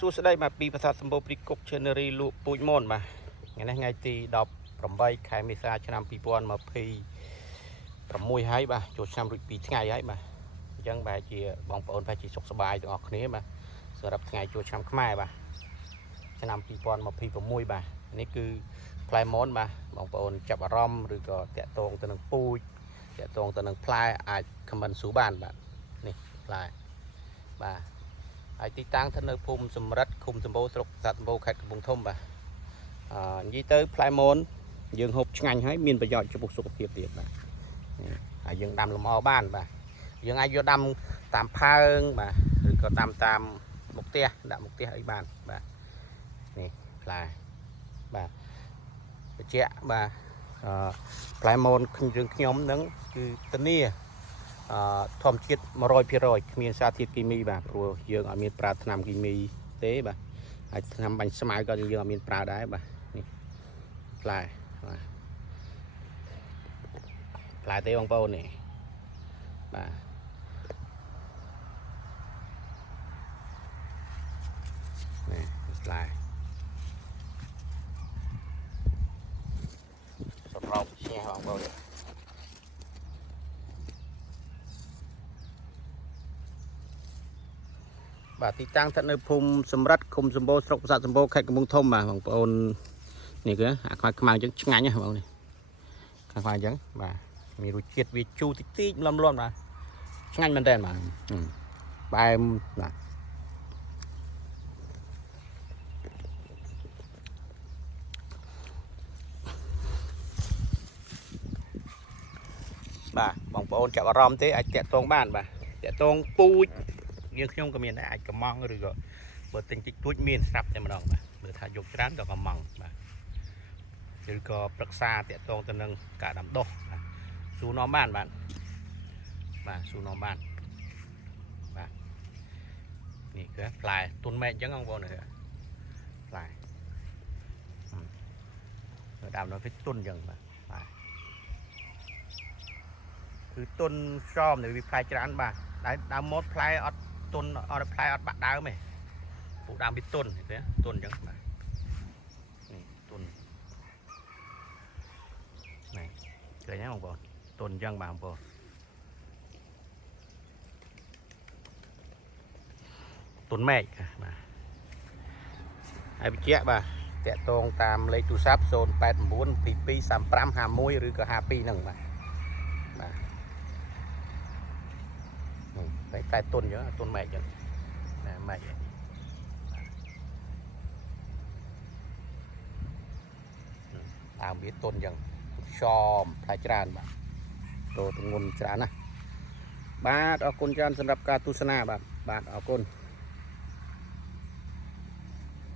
សួស្តីមកពីប្រាសាទសម្បូរព្រីគុកឈើនារីលក់ពូជមនបាទថ្ងៃនេះថ្ងៃទី18ខែមេសាឆ្នាំ2026ហើយបាទចូលឆ្នាំរួច2ថ្ងៃហើយបាទអញ្ចឹងបាទជាបងប្អូនប្រហែលជាសុខសប្បាយទាំងអស់គ្នាបាទសម្រាប់ថ្ងៃចូលឆ្នាំខ្មែរបាទឆ្នាំ2026បាទនេះគឺផ្លែមនបាទបងប្អូនចាប់អារម្មណ៍ឬក៏តាក់ទងទៅនឹងពូជតាក់ទងទៅនឹងផ្លែអាចខមមិនស៊ូបានបាទនេះផ្លែបាទហើយទីតាំងស្ថិតនៅភូមិសំរិទ្ធឃុំសម្បូរស្រុកប្រាសាទសម្បូរខេត្តកំពង់ធំបាទនិយាយទៅផ្លែមនយើងហូបឆ្ងាញ់ហើយមានប្រយោជន៍ចំពោះសុខភាពទៀតបាទហើយយើងដាំលម្អបានបាទយើងអាចយកដាំតាមផើងបាទឬក៏ដាំតាមមុខផ្ទះដាក់មុខផ្ទះអីបានបាទនេះផ្លែបាទបច្ចៈបាទផ្លែមនខ្ញុំហ្នឹងគឺធានាធម្មជាតិ 100% គ្មានសារធាតុគីមីបាទព្រោះយើងអត់មានប្រើថ្នាំគីមីទេបាទហើយថ្នាំបាញ់ស្មៅក៏យើងអត់មានប្រើដែរបាទនេះផ្លែបាទផ្លែទេបងប្អូននេះបាទនេះផ្លែសម្រាប់ឈ្នះបងប្អូនបាទទីតាំងស្ថិតនៅភូមិសំរិទ្ធឃុំសម្បូរស្រុកប្រាសាទសម្បូរខេត្តកំពង់ធំបាទបងប្អូននេះគឺអាខ្មៅខ្មៅអញ្ចឹងឆ្ងាញ់ណាបងនេះខ្មៅអញ្ចឹងបាទមានរសជាតិវាជូរតិចតិចលំបាទឆ្ងាញ់មែនតើបាទបែមបាទបងប្អូនចាប់អារម្មណ៍ទេអាចតាក់ទងបានបាទតាក់ទងពូជយើងខ្ញុំក៏មានដែរអាចកំងឬក៏បើទិញតិចតួចមានស្រាប់តែម្ដងបាទបើថាយកច្រើនក៏កំងបាទឬក៏ប្រឹក្សាតាក់ទងទៅនឹងការដាំដុះបាទសួរនាំបានបាទសួរនាំបានបាទនេះគឺផ្លែទុនមែកអញ្ចឹងបងប្អូនផ្លែដាំនៅពេលទុនអញ្ចឹងបាទគឺទុនស្រោមនៅវាផ្លែច្រើនបាទដើមមកផ្លែអត់ទុនអត់ផ្លែអត់បាក់ដើមទេពូដើមវាទុនទេទុនអញ្ចឹងបាទនេះទុននេះឃើញទេបងប្អូនទុនអញ្ចឹងបាទបងប្អូនទុនមែកបាទហើយបញ្ជាក់បាទតាក់ទងតាមលេខទូរស័ព្ទ089 2235 51ឬក៏52ហ្នឹងបាទតែទុនអញ្ចឹងទុនមែកអញ្ចឹងមែកតាមវាទុនអញ្ចឹងខ្យមផ្លែច្រើនបាទទោទងន់ច្រើនណាបាទអរគុណច្រើនសម្រាប់ការទស្សនាបាទអរគុណ